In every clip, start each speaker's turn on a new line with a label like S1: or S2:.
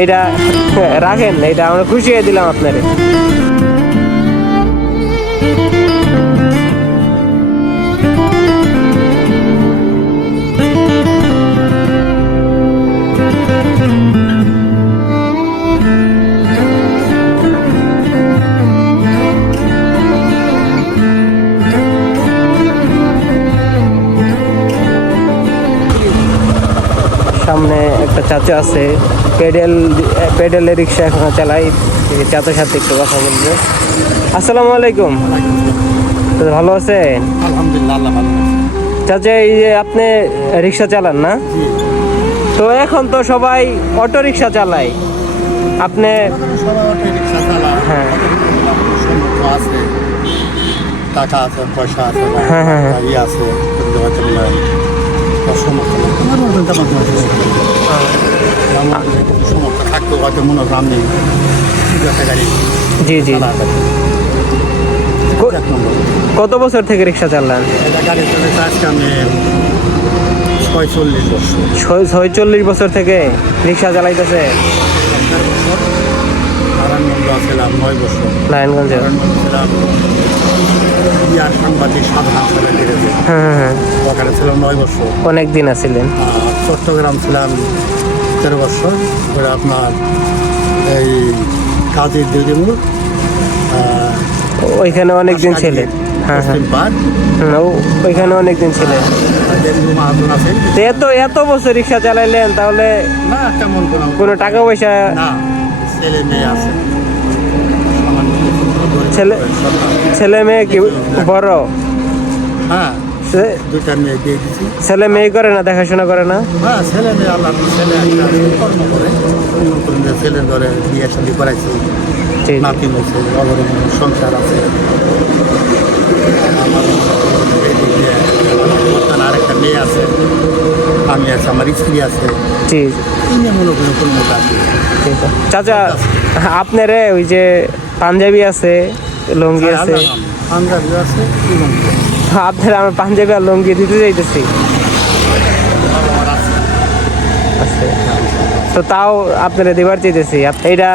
S1: এইটা রাখেন এইটা আমরা খুশি হয়ে দিলাম আপনারে। একটা চাচা আছে পেডেল পেডেলের রিক্সা এখন চালাই। চাচার সাথে একটু কথা বলব। আসসালামু আলাইকুম। তো ভালো আছেন?
S2: আলহামদুলিল্লাহ আছে।
S1: চাচা এই যে আপনি রিক্সা চালান না? তো এখন তো সবাই অটো রিক্সা চালায়। আপনি হ্যাঁ।
S2: টাকা আছে পয়সা আছে
S1: হ্যাঁ, হ্যাঁ, হ্যাঁ।
S2: আছে সমস্যা থাকতো হয়তো মনে হয় আমি
S1: জি। জি। কত বছর থেকে রিক্সা চালান?
S2: ছয়চল্লিশ বছর
S1: থেকে রিক্সা চালাইতেছে?
S2: নারায়ণগঞ্জ। সাংবাদিক সাধারণ
S1: হ্যাঁ হ্যাঁ হ্যাঁ।
S2: ওখানে ছিলাম নয় বছর।
S1: অনেক দিন আছিলেন।
S2: চট্টগ্রাম ছিলাম তেরো বছর। ওরা আপনার এই কাজী দিদিমুর
S1: ওইখানে ছিলেন। হ্যাঁ হ্যাঁ। ওইখানে অনেক দিন ছিলেন
S2: মাহাজন আছে
S1: তো এত এত বছর রিক্সা চালাইলেন তাহলে
S2: কোনো
S1: টাকা পয়সা
S2: ছেলে মেয়ে আছে।
S1: ছেলে- ছেলে মেয়ে কি বড়?
S2: হ্যাঁ দুইটা মেয়ে
S1: ছেলে মেয়ে করে না দেখাশোনা করে না?
S2: হ্যাঁ ছেলে মেয়ে আল্লাহ ছেলে একটা কর্ম করে। ছেলে ধরে বিয়ে শাদি করাইছে। নাতি হয়েছে সংসার আছে। আমার আরেকটা মেয়ে আছে। আমি আছে আমার স্ত্রী আছে। মনে কোনো মতো
S1: ঠিক আছে। চাচা আপনারে ওই যে পাঞ্জাবি আছে লুঙ্গি আছে?
S2: পাঞ্জাবি আছে।
S1: আপনার আমি পাঞ্জাবি আর লুঙ্গি দিতে চাইতেছি
S2: আমার
S1: তো তাও আপনারে দেবার চাইতেছি। এইটা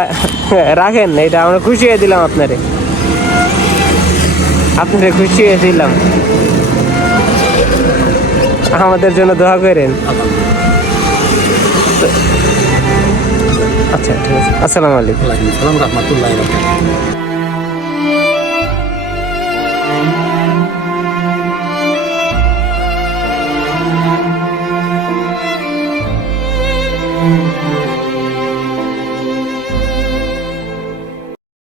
S1: রাখেন, এইটা আমরা খুশি হয়ে দিলাম আপনারে। আপনারে খুশি হয়ে দিলাম। আমাদের জন্য দোয়া করেন। আচ্ছা ঠিক আছে। আসসালামু আলাইকুম।
S2: সালাম রহমতুল্লাহ Thank you.